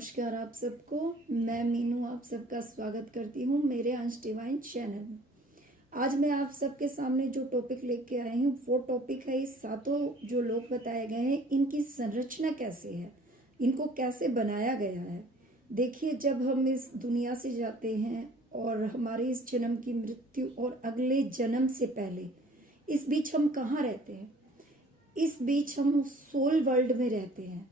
नमस्कार आप सबको। मैं मीनू आप सबका स्वागत करती हूँ मेरे अंश डिवाइन चैनल में। आज मैं आप सबके सामने जो टॉपिक लेके आई हूँ वो टॉपिक है इस सातों जो लोग बताए गए हैं इनकी संरचना कैसे है, इनको कैसे बनाया गया है। देखिए, जब हम इस दुनिया से जाते हैं और हमारे इस जन्म की मृत्यु और अगले जन्म से पहले इस बीच हम कहाँ रहते हैं? इस बीच हम सोल वर्ल्ड में रहते हैं।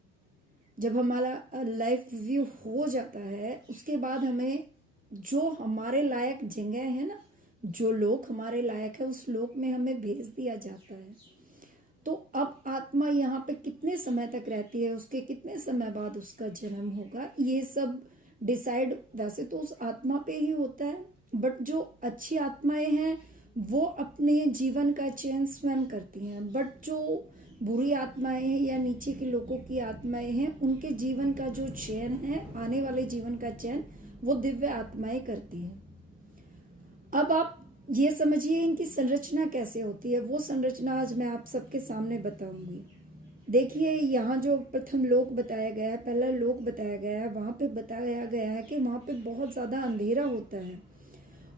जब हमारा लाइफ रिव्यू हो जाता है उसके बाद हमें जो हमारे लायक जगह है ना, जो लोग हमारे लायक है उस लोक में हमें भेज दिया जाता है। तो अब आत्मा यहाँ पे कितने समय तक रहती है, उसके कितने समय बाद उसका जन्म होगा, ये सब डिसाइड वैसे तो उस आत्मा पे ही होता है। बट जो अच्छी आत्माएं हैं वो अपने जीवन का चयन स्वयं करती हैं। बट जो बुरी आत्माएं हैं या नीचे के लोगों की आत्माएं हैं उनके जीवन का जो चयन है, आने वाले जीवन का चयन, वो दिव्य आत्माएं करती हैं। अब आप ये समझिए इनकी संरचना कैसे होती है। वो संरचना आज मैं आप सबके सामने बताऊंगी। देखिए, यहाँ जो प्रथम लोक बताया गया है, पहला लोक बताया गया है, वहां पे बताया गया है कि वहां पे बहुत ज्यादा अंधेरा होता है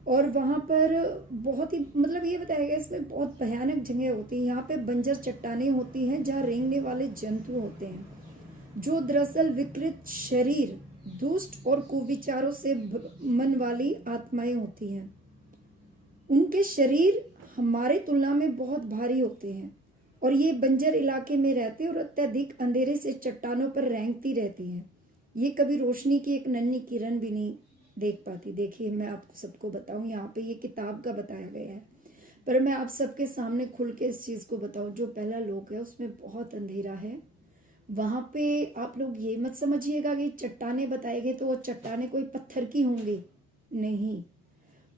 और वहां पर बहुत ही ये बताया गया इसमें बहुत भयानक जगह होती है। यहाँ पे बंजर चट्टानें होती हैं जहाँ रेंगने वाले जंतु होते हैं जो दरअसल विकृत शरीर, दुष्ट और कुविचारों से मन वाली आत्माएं होती हैं। उनके शरीर हमारे तुलना में बहुत भारी होते हैं और ये बंजर इलाके में रहते हैं और अत्यधिक अंधेरे से चट्टानों पर रेंगती रहती हैं। ये कभी रोशनी की एक नन्ही किरण भी नहीं देख पाती। देखिए, मैं आपको सबको बताऊं, यहाँ पे ये किताब का बताया गया है पर मैं आप सबके सामने खुल के इस चीज को बताऊं। जो पहला लोक है उसमें बहुत अंधेरा है। वहां पे आप लोग ये मत समझिएगा कि चट्टाने बताए गए तो वो चट्टाने कोई पत्थर की होंगी, नहीं।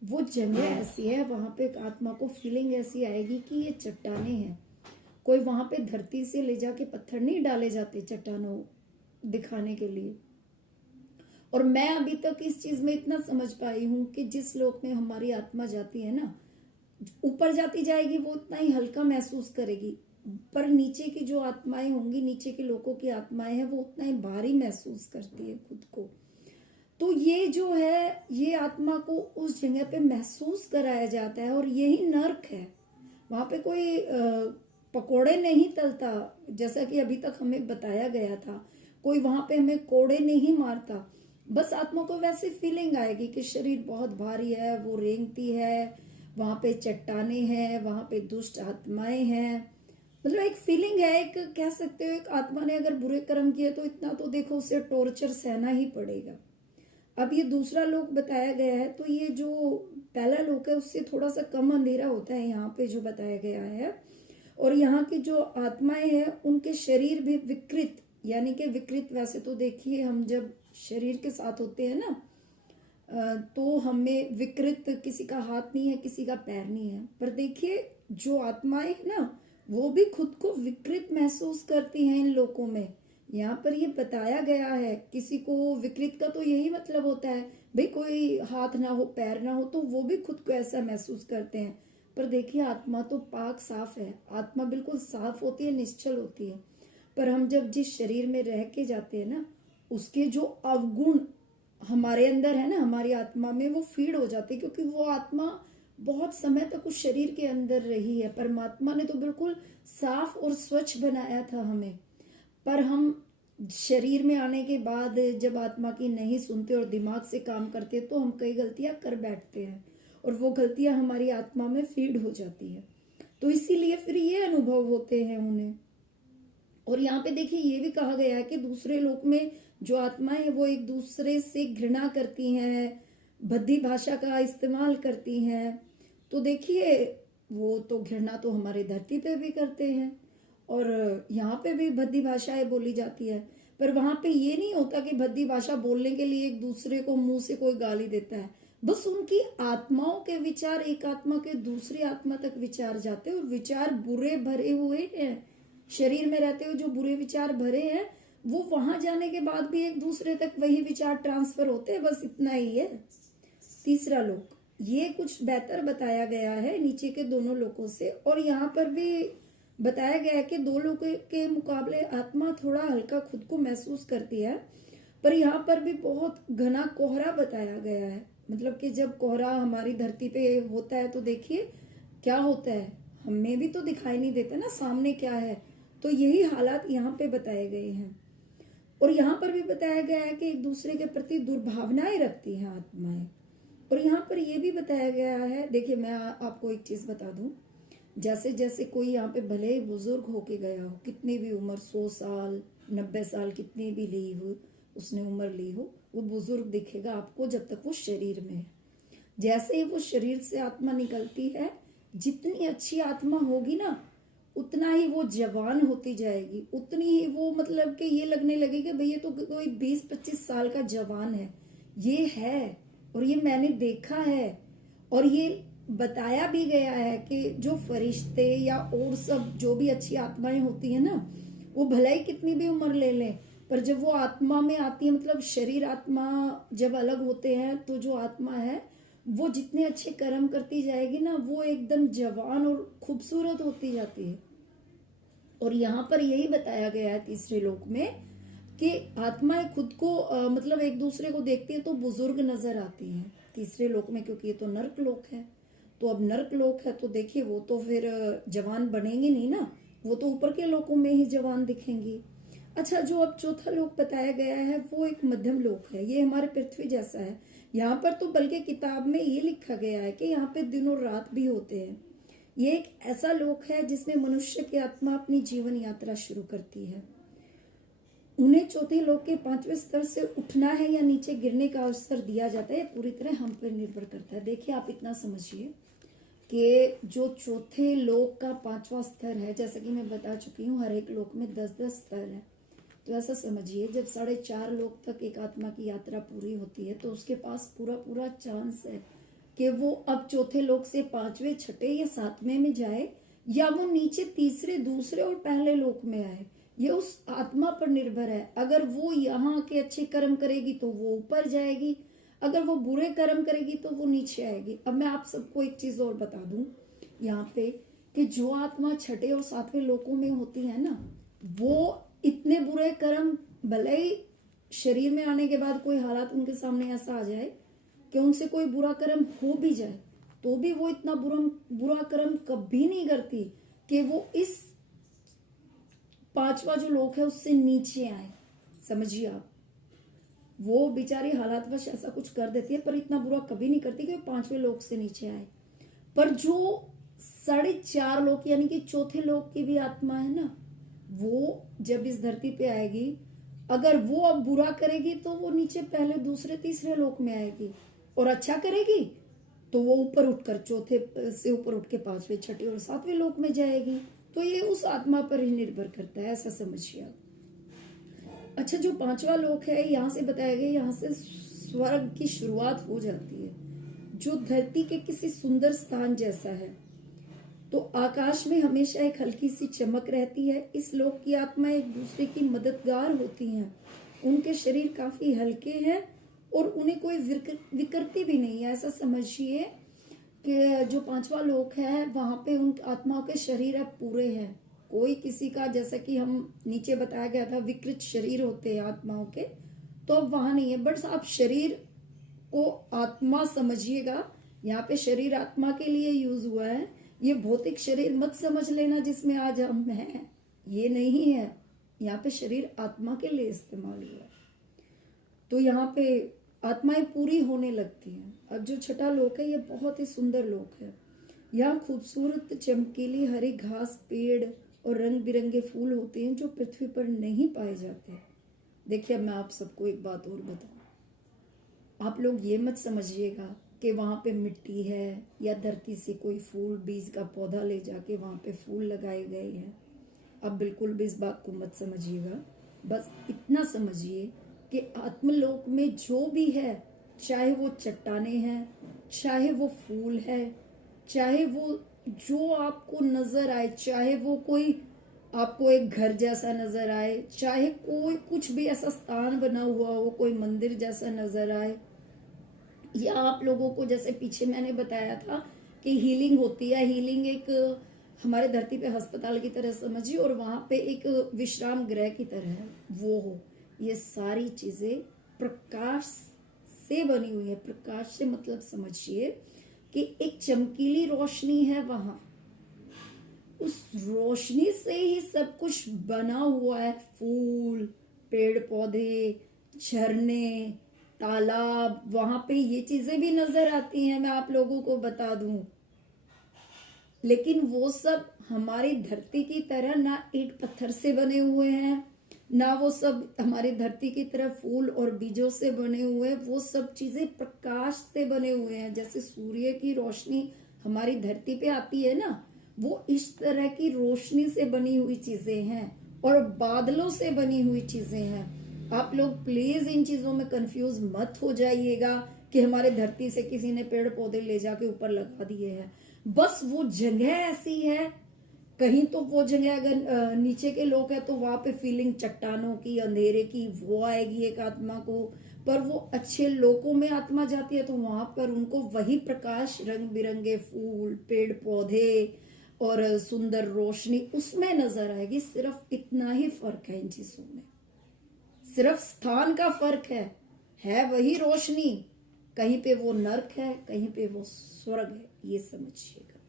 वो जगह ऐसी है, वहां पे एक आत्मा को फीलिंग ऐसी आएगी कि ये चट्टाने हैं। कोई वहां पे धरती से ले जाके पत्थर नहीं डाले जाते चट्टानों दिखाने के लिए। और मैं अभी तक इस चीज में इतना समझ पाई हूं कि जिस लोक में हमारी आत्मा जाती है ना, ऊपर जाती जाएगी वो उतना ही हल्का महसूस करेगी, पर नीचे की जो आत्माएं होंगी, नीचे के लोगों की आत्माएं हैं, वो उतना ही भारी महसूस करती है खुद को। तो ये जो है, ये आत्मा को उस जगह पे महसूस कराया जाता है और यही नर्क है। वहां पे कोई पकोड़े नहीं तलता जैसा कि अभी तक हमें बताया गया था। कोई वहां पे हमें कोड़े नहीं मारता। बस आत्मा को वैसे फीलिंग आएगी कि शरीर बहुत भारी है, वो रेंगती है, वहां पे चट्टाने हैं, वहां पे दुष्ट आत्माएं हैं। एक फीलिंग है, एक कह सकते हो एक आत्मा ने अगर बुरे कर्म किए तो इतना तो देखो उसे टॉर्चर सहना ही पड़ेगा। अब ये दूसरा लोक बताया गया है तो ये जो पहला लोक है उससे थोड़ा सा कम अंधेरा होता है यहाँ पे जो बताया गया है। और यहाँ की जो आत्माएं हैं उनके शरीर भी विकृत, यानी कि विकृत, वैसे तो देखिए हम जब शरीर के साथ होते हैं ना तो हमें विकृत, किसी का हाथ नहीं है, किसी का पैर नहीं है, पर देखिए जो आत्माएं है ना वो भी खुद को विकृत महसूस करती हैं इन लोकों में। यहाँ पर ये बताया गया है, किसी को विकृत का तो यही मतलब होता है भाई कोई हाथ ना हो, पैर ना हो, तो वो भी खुद को ऐसा महसूस करते हैं। पर देखिए आत्मा तो पाक साफ है, आत्मा बिल्कुल साफ होती है, निश्चल होती है। पर हम जब जिस शरीर में रह के जाते हैं ना, उसके जो अवगुण हमारे अंदर है ना, हमारी आत्मा में, वो फीड हो जाते हैं, क्योंकि वो आत्मा बहुत समय तक उस शरीर के अंदर रही है। परमात्मा ने तो बिल्कुल साफ और स्वच्छ बनाया था हमें, पर हम शरीर में आने के बाद जब आत्मा की नहीं सुनते और दिमाग से काम करते तो हम कई गलतियां कर बैठते हैं और वो गलतियां हमारी आत्मा में फीड हो जाती है। तो इसीलिए फिर ये अनुभव होते हैं उन्हें। और यहाँ पे देखिए ये भी कहा गया है कि दूसरे लोक में जो आत्माएं हैं वो एक दूसरे से घृणा करती हैं, भद्दी भाषा का इस्तेमाल करती हैं। तो देखिए वो तो घृणा तो हमारे धरती पे भी करते हैं और यहाँ पे भी भद्दी भाषाएं बोली जाती है। पर वहां पे ये नहीं होता कि भद्दी भाषा बोलने के लिए एक दूसरे को मुंह से कोई गाली देता है। बस उनकी आत्माओं के विचार एक आत्मा के दूसरी आत्मा तक विचार जाते हैं और विचार बुरे भरे हुए हैं। शरीर में रहते हुए जो बुरे विचार भरे हैं वो वहां जाने के बाद भी एक दूसरे तक वही विचार ट्रांसफर होते हैं, बस इतना ही है। तीसरा लोक, ये कुछ बेहतर बताया गया है नीचे के दोनों लोकों से। और यहाँ पर भी बताया गया है कि दो लोगों के मुकाबले आत्मा थोड़ा हल्का खुद को महसूस करती है। पर यहाँ पर भी बहुत घना कोहरा बताया गया है। मतलब कि जब कोहरा हमारी धरती पे होता है तो देखिए क्या होता है, हमें भी तो दिखाई नहीं देता ना सामने क्या है। तो यही हालात यहाँ पे बताए गए हैं। और यहाँ पर भी बताया गया है कि एक दूसरे के प्रति दुर्भावनाएं रखती हैं आत्माएं। और यहाँ पर यह भी बताया गया है, देखिए मैं आपको एक चीज बता दूं, जैसे जैसे कोई यहाँ पे भले ही बुजुर्ग होके गया हो, कितनी भी उम्र, 100 साल 90 साल कितनी भी ली हो, उसने उम्र ली हो, वो बुजुर्ग दिखेगा आपको जब तक वो शरीर में है। जैसे ही वो शरीर से आत्मा निकलती है, जितनी अच्छी आत्मा होगी ना उतना ही वो जवान होती जाएगी, उतनी ही वो मतलब कि ये लगने लगेगा भाई ये तो कोई 20-25 साल का जवान है। ये है और ये मैंने देखा है। और ये बताया भी गया है कि जो फरिश्ते या और सब जो भी अच्छी आत्माएं होती है ना, वो भले ही कितनी भी उम्र ले लें, पर जब वो आत्मा में आती है, मतलब शरीर आत्मा जब अलग होते हैं, तो जो आत्मा है वो जितने अच्छे कर्म करती जाएगी ना, वो एकदम जवान और खूबसूरत होती जाती है। और यहाँ पर यही बताया गया है तीसरे लोक में कि आत्माएं खुद को मतलब एक दूसरे को देखती है तो बुजुर्ग नजर आती हैं तीसरे लोक में, क्योंकि ये तो नर्क लोक है। तो अब नर्क लोक है तो देखिए वो तो फिर जवान बनेंगे नहीं ना, वो तो ऊपर के लोकों में ही जवान दिखेंगी। अच्छा, जो अब चौथा लोक बताया गया है वो एक मध्यम लोक है। ये हमारे पृथ्वी जैसा है। यहाँ पर तो बल्कि किताब में ये लिखा गया है कि यहाँ पे दिन और रात भी होते हैं। ये एक ऐसा लोक है जिसमें मनुष्य की आत्मा अपनी जीवन यात्रा शुरू करती है। उन्हें चौथे लोक के 5वें स्तर से उठना है या नीचे गिरने का अवसर दिया जाता है, पूरी तरह हम पर निर्भर करता है। देखिए आप इतना समझिए कि जो चौथे लोक का 5वां स्तर है, जैसा कि मैं बता चुकी हूँ, हर एक लोक में 10-10 स्तर है। तो ऐसा समझिए जब 4.5 लोक तक एक आत्मा की यात्रा पूरी होती है तो उसके पास पूरा पूरा चांस है कि वो अब चौथे लोक से 5वें, 6ठे या 7वें में जाए, या वो नीचे तीसरे, दूसरे और पहले लोक में आए। ये उस आत्मा पर निर्भर है। अगर वो यहाँ के अच्छे कर्म करेगी तो वो ऊपर जाएगी, अगर वो बुरे कर्म करेगी तो वो नीचे आएगी। अब मैं आप सबको एक चीज और बता दूं यहाँ पे कि जो आत्मा 6ठे और 7वें लोकों में होती है ना, वो इतने बुरे कर्म, भले ही शरीर में आने के बाद कोई हालात उनके सामने ऐसा आ जाए कि उनसे कोई बुरा कर्म हो भी जाए, तो भी वो इतना बुरा कर्म कभी नहीं करती कि वो इस 5वां जो लोक है उससे नीचे आए। समझिए आप, वो बेचारी हालातवश ऐसा कुछ कर देती है पर इतना बुरा कभी नहीं करती कि 5वें लोक से नीचे आए। पर जो 4.5 लोक यानी कि चौथे लोक की भी आत्मा है ना, वो जब इस धरती पे आएगी, अगर वो अब बुरा करेगी तो वो नीचे पहले, दूसरे, तीसरे लोक में आएगी, और अच्छा करेगी तो वो ऊपर उठकर चौथे से ऊपर उठ के 5वें, 6ठे और 7वें लोक में जाएगी। तो ये उस आत्मा पर ही निर्भर करता है, ऐसा समझिए आप। अच्छा, जो 5वां लोक है, यहाँ से बताया गया, यहाँ से स्वर्ग की शुरुआत हो जाती है, जो धरती के किसी सुंदर स्थान जैसा है। तो आकाश में हमेशा एक हल्की सी चमक रहती है। इस लोक की आत्मा एक दूसरे की मददगार होती हैं। उनके शरीर काफी हल्के हैं और उन्हें कोई विकृति भी नहीं है। ऐसा समझिए कि जो 5वां लोक है वहां पे उन आत्माओं के शरीर अब पूरे हैं। कोई किसी का, जैसा कि हम नीचे बताया गया था, विकृत शरीर होते हैं आत्माओं के, तो अब वहां नहीं है। बट आप शरीर को आत्मा समझिएगा, यहाँ पे शरीर आत्मा के लिए यूज हुआ है। ये भौतिक शरीर मत समझ लेना जिसमें आज हम हैं, ये नहीं है। यहाँ पे शरीर आत्मा के लिए इस्तेमाल हुआ है। तो यहाँ पे आत्माएं पूरी होने लगती हैं। अब जो 6ठा लोक है ये बहुत ही सुंदर लोक है। यहाँ खूबसूरत चमकीली हरी घास, पेड़ और रंग बिरंगे फूल होते हैं जो पृथ्वी पर नहीं पाए जाते। देखिए अब मैं आप सबको एक बात और बताऊं, आप लोग ये मत समझिएगा कि वहां पे मिट्टी है या धरती से कोई फूल बीज का पौधा ले जाके वहां पे फूल लगाए गए हैं। अब बिल्कुल भी इस बात को मत समझिएगा। बस इतना समझिए कि आत्मलोक में जो भी है, चाहे वो चट्टाने हैं, चाहे वो फूल है, चाहे वो जो आपको नजर आए, चाहे वो कोई आपको एक घर जैसा नजर आए, चाहे कोई कुछ भी ऐसा स्थान बना हुआ हो, कोई मंदिर जैसा नजर आए, या आप लोगों को जैसे पीछे मैंने बताया था कि हीलिंग होती है। हीलिंग एक हमारे धरती पे अस्पताल की तरह समझिए और वहां पे एक विश्राम गृह की तरह है, वो हो, ये सारी चीजें प्रकाश से बनी हुई है। प्रकाश से मतलब समझिए कि एक चमकीली रोशनी है वहां, उस रोशनी से ही सब कुछ बना हुआ है। फूल, पेड़ पौधे, झरने, तालाब, वहां पे ये चीजें भी नजर आती हैं, मैं आप लोगों को बता दूं। लेकिन वो सब हमारी धरती की तरह ना ईंट पत्थर से बने हुए हैं, ना वो सब हमारी धरती की तरह फूल और बीजों से बने हुए हैं। वो सब चीजें प्रकाश से बने हुए हैं। जैसे सूर्य की रोशनी हमारी धरती पे आती है ना, वो इस तरह की रोशनी से बनी हुई चीजें हैं और बादलों से बनी हुई चीजें हैं। आप लोग प्लीज इन चीजों में कंफ्यूज मत हो जाइएगा कि हमारे धरती से किसी ने पेड़ पौधे ले जाके ऊपर लगा दिए हैं। बस वो जगह ऐसी है, कहीं तो वो जगह अगर नीचे के लोग हैं तो वहां पे फीलिंग चट्टानों की, अंधेरे की वो आएगी एक आत्मा को। पर वो अच्छे लोगों में आत्मा जाती है तो वहां पर उनको वही प्रकाश, रंग बिरंगे फूल, पेड़ पौधे और सुंदर रोशनी उसमें नजर आएगी। सिर्फ इतना ही फर्क है इन चीजों में, सिर्फ स्थान का फर्क है वही रोशनी। कहीं पे वो नर्क है, कहीं पे वो स्वर्ग है, ये समझिएगा।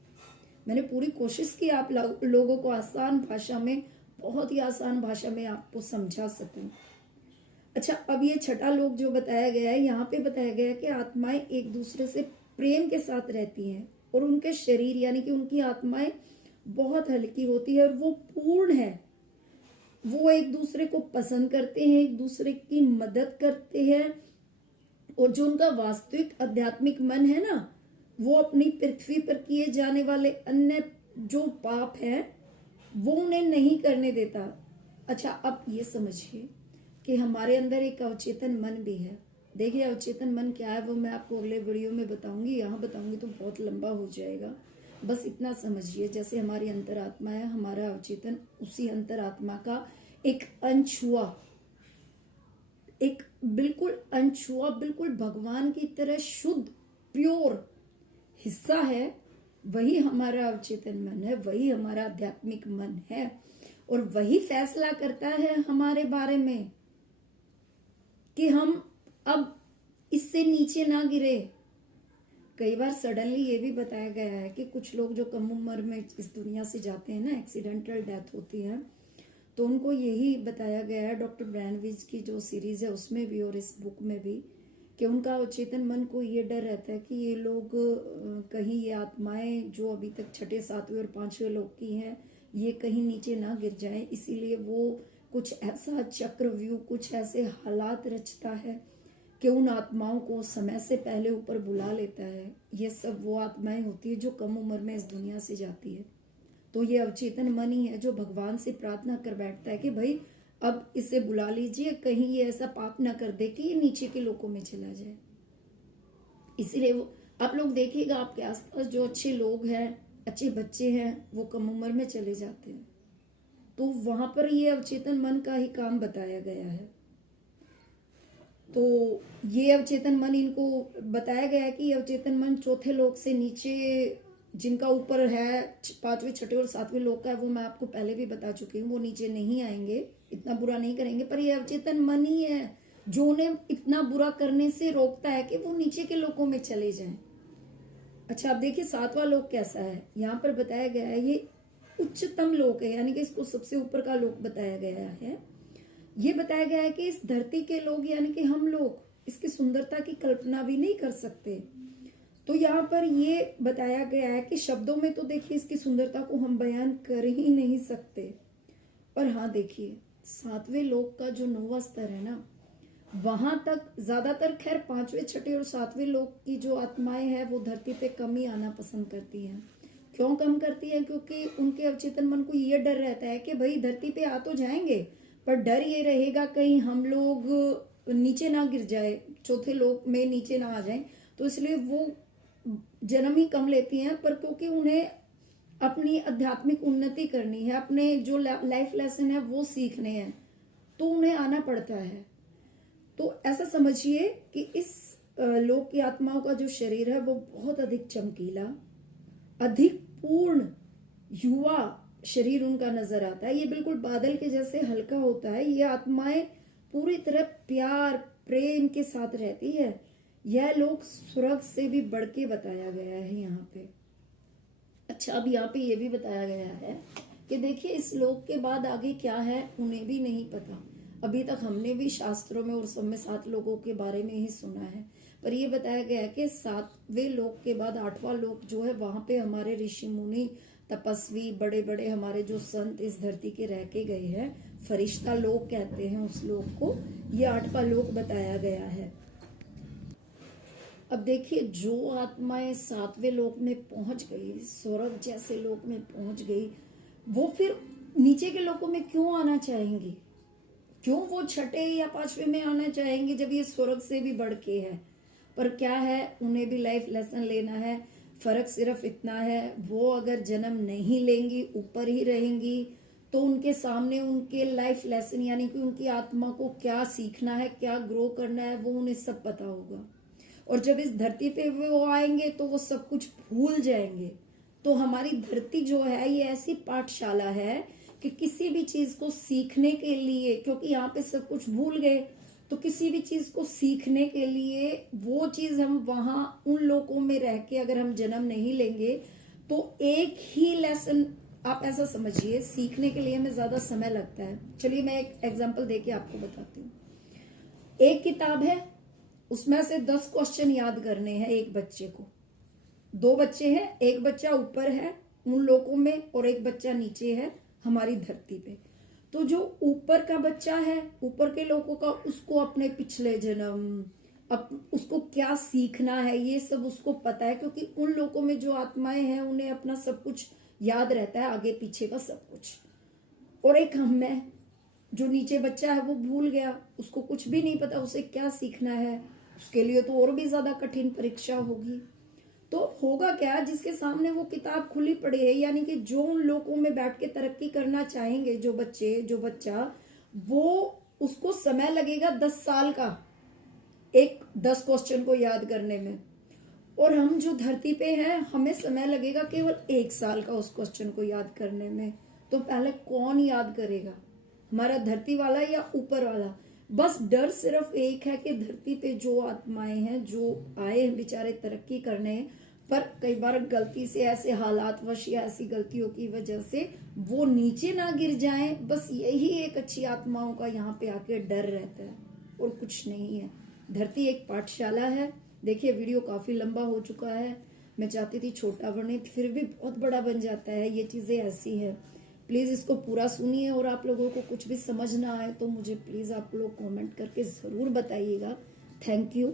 मैंने पूरी कोशिश की आप लोगों को आसान भाषा में, बहुत ही आसान भाषा में आपको समझा सकूं। अच्छा, अब ये छठा लोक जो बताया गया है, यहाँ पे बताया गया है कि आत्माएं एक दूसरे से प्रेम के साथ रहती हैं और उनके शरीर यानी कि उनकी आत्माएं बहुत हल्की होती है और वो पूर्ण है। वो एक दूसरे को पसंद करते हैं, एक दूसरे की मदद करते हैं और जो उनका वास्तविक आध्यात्मिक मन है ना, वो अपनी पृथ्वी पर किए जाने वाले अन्य जो पाप है वो उन्हें नहीं करने देता। अच्छा, अब ये समझिए कि हमारे अंदर एक अवचेतन मन भी है। देखिए अवचेतन मन क्या है वो मैं आपको अगले वीडियो में बताऊंगी, यहाँ बताऊंगी तो बहुत लंबा हो जाएगा। बस इतना समझिए, जैसे हमारी अंतरात्मा है, हमारा अवचेतन उसी अंतरात्मा का एक अनछुआ, एक बिल्कुल अनछुआ, बिल्कुल भगवान की तरह शुद्ध प्योर हिस्सा है। वही हमारा अवचेतन मन है, वही हमारा आध्यात्मिक मन है और वही फैसला करता है हमारे बारे में कि हम अब इससे नीचे ना गिरे। कई बार सडनली ये भी बताया गया है कि कुछ लोग जो कम उम्र में इस दुनिया से जाते हैं ना, एक्सीडेंटल डेथ होती है, तो उनको यही बताया गया है डॉक्टर ब्रैनविज की जो सीरीज है उसमें भी और इस बुक में भी, कि उनका अवचेतन मन को ये डर रहता है कि ये लोग कहीं ये आत्माएं जो अभी तक छठे, सातवें और पांचवें लोक की हैं, ये कहीं नीचे ना गिर जाएं। इसीलिए वो कुछ ऐसा चक्रव्यूह, कुछ ऐसे हालात रचता है कि उन आत्माओं को समय से पहले ऊपर बुला लेता है। ये सब वो आत्माएं होती है जो कम उम्र में इस दुनिया से जाती है। तो ये अवचेतन मन ही है जो भगवान से प्रार्थना कर बैठता है कि भाई अब इसे बुला लीजिए, कहीं ये ऐसा पाप ना कर दे कि ये नीचे के लोकों में चला जाए। इसीलिए वो आप लोग देखिएगा, आपके आसपास जो अच्छे लोग हैं, अच्छे बच्चे हैं, वो कम उम्र में चले जाते हैं। तो वहां पर ये अवचेतन मन का ही काम बताया गया है। तो ये अवचेतन मन, इनको बताया गया है कि ये अवचेतन मन चौथे लोक से नीचे, जिनका ऊपर है पांचवें, छठे और सातवें लोक का है, वो मैं आपको पहले भी बता चुकी हूँ, वो नीचे नहीं आएंगे, इतना बुरा नहीं करेंगे। पर ये अवचेतन मन ही है जो उन्हें इतना बुरा करने से रोकता है कि वो नीचे के लोकों में चले जाएं। अच्छा, अब देखिए सातवां लोक कैसा है। यहाँ पर बताया गया है ये उच्चतम लोक है, यानी कि इसको सबसे ऊपर का लोक बताया गया है। ये बताया गया है कि इस धरती के लोग यानी कि हम लोग इसकी सुंदरता की कल्पना भी नहीं कर सकते। तो यहाँ पर ये बताया गया है कि शब्दों में तो देखिए इसकी सुंदरता को हम बयान कर ही नहीं सकते। पर हाँ देखिए, सातवें लोक का जो 9वां स्तर है ना, वहां तक ज्यादातर, खैर पांचवें, छठे और सातवें लोक की जो आत्माएं हैं वो धरती पे कम ही आना पसंद करती हैं। क्यों कम करती हैं? क्योंकि उनके अवचेतन मन को ये डर रहता है कि भाई धरती पे आ तो जाएंगे, पर डर ये रहेगा कहीं हम लोग नीचे ना गिर जाए, चौथे लोक में नीचे ना आ जाए। तो इसलिए वो जन्म ही कम लेती हैं। पर क्योंकि उन्हें अपनी आध्यात्मिक उन्नति करनी है, अपने जो लाइफ लेसन है वो सीखने हैं, तो उन्हें आना पड़ता है। तो ऐसा समझिए कि इस लोक की आत्माओं का जो शरीर है वो बहुत अधिक चमकीला, अधिक पूर्ण, युवा शरीर उनका नजर आता है। ये बिल्कुल बादल के जैसे हल्का होता है। ये आत्माएं पूरी तरह प्यार प्रेम के साथ रहती है। यह लोग स्वर्ग से भी बढ़ के बताया गया है यहाँ पे। अच्छा, अब यहाँ पे ये भी बताया गया है कि देखिए इस लोक के बाद आगे क्या है उन्हें भी नहीं पता। अभी तक हमने भी शास्त्रों में और सब में 7 लोगों के बारे में ही सुना है, पर ये बताया गया है कि 7वें लोक के बाद 8वां लोक जो है वहां पे हमारे ऋषि मुनि तपस्वी बड़े बड़े हमारे जो संत इस धरती के रह के गए हैं, फरिश्ता लोक कहते हैं उस लोक को। ये 8वां लोक बताया गया है। अब देखिए जो आत्माएं 7वें लोक में पहुंच गई, स्वर्ग जैसे लोक में पहुंच गई, वो फिर नीचे के लोकों में क्यों आना चाहेंगी? क्यों वो 6ठे या 5वें में आना चाहेंगे जब ये स्वर्ग से भी बढ़ के है? पर क्या है, उन्हें भी लाइफ लेसन लेना है। फर्क सिर्फ इतना है, वो अगर जन्म नहीं लेंगी, ऊपर ही रहेंगी, तो उनके सामने उनके लाइफ लेसन यानी कि उनकी आत्मा को क्या सीखना है, क्या ग्रो करना है, वो उन्हें सब पता होगा। और जब इस धरती पे वो आएंगे तो वो सब कुछ भूल जाएंगे। तो हमारी धरती जो है ये ऐसी पाठशाला है कि किसी भी चीज को सीखने के लिए, क्योंकि यहाँ पे सब कुछ भूल गए, तो किसी भी चीज को सीखने के लिए वो चीज हम वहां उन लोगों में रह के अगर हम जन्म नहीं लेंगे तो एक ही लेसन आप ऐसा समझिए सीखने के लिए हमें ज्यादा समय लगता है। चलिए मैं एक एग्जांपल देके आपको बताती हूँ। एक किताब है, उसमें से 10 क्वेश्चन याद करने हैं एक बच्चे को। 2 बच्चे हैं, एक बच्चा ऊपर है उन लोगों में और एक बच्चा नीचे है हमारी धरती पे। तो जो ऊपर का बच्चा है, ऊपर के लोगों का, उसको अपने पिछले जन्म, उसको क्या सीखना है ये सब उसको पता है, क्योंकि उन लोगों में जो आत्माएं हैं उन्हें अपना सब कुछ याद रहता है, आगे पीछे का सब कुछ। और एक हम में जो नीचे बच्चा है वो भूल गया, उसको कुछ भी नहीं पता उसे क्या सीखना है, उसके लिए तो और भी ज्यादा कठिन परीक्षा होगी। तो होगा क्या, जिसके सामने वो किताब खुली पड़ी है, यानी कि जो उन लोगों में बैठ के तरक्की करना चाहेंगे जो बच्चा, वो उसको समय लगेगा 10 साल का एक 10 क्वेश्चन को याद करने में। और हम जो धरती पे हैं हमें समय लगेगा केवल 1 साल का उस क्वेश्चन को याद करने में। तो पहले कौन याद करेगा, हमारा धरती वाला या ऊपर वाला? बस डर सिर्फ एक है कि धरती पे जो आत्माएं हैं जो आए हैं बेचारे तरक्की करने, पर कई बार गलती से ऐसे हालात वश या ऐसी गलतियों की वजह से वो नीचे ना गिर जाएं, बस यही एक अच्छी आत्माओं का यहाँ पे आके डर रहता है और कुछ नहीं है। धरती एक पाठशाला है। देखिए वीडियो काफी लंबा हो चुका है, मैं चाहती थी छोटा बने, फिर भी बहुत बड़ा बन जाता है, ये चीजें ऐसी है। प्लीज इसको पूरा सुनिए और आप लोगों को कुछ भी समझ ना आए तो मुझे प्लीज आप लोग कमेंट करके जरूर बताइएगा। Thank you.